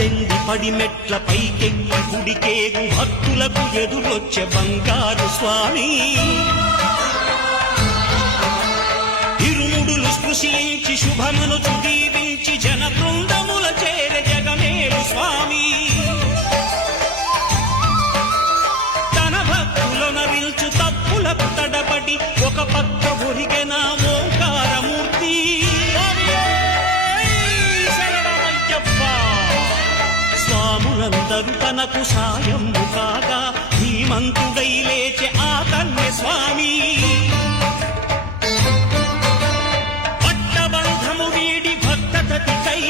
పద్దెంది పడిమెట్ల పైకెక్కి గుడికేగు భక్తులకు ఎదురొచ్చే బంగారు స్వామి ఇరుముడులు స్పృశించి శుభమును దీవించి జన బృందముల చేరే జగమేలు స్వామి తన భక్తులనరిల్చు తప్పులకు తడబడి ఒక పక్క ఒరిగెన ఓంకారమూర్తి స్వాములందరూ తనకు సాయము కాగా ధీమంతుడై లేచే ఆ కన్య స్వామి పట్టబంధము వీడి భక్తతతికై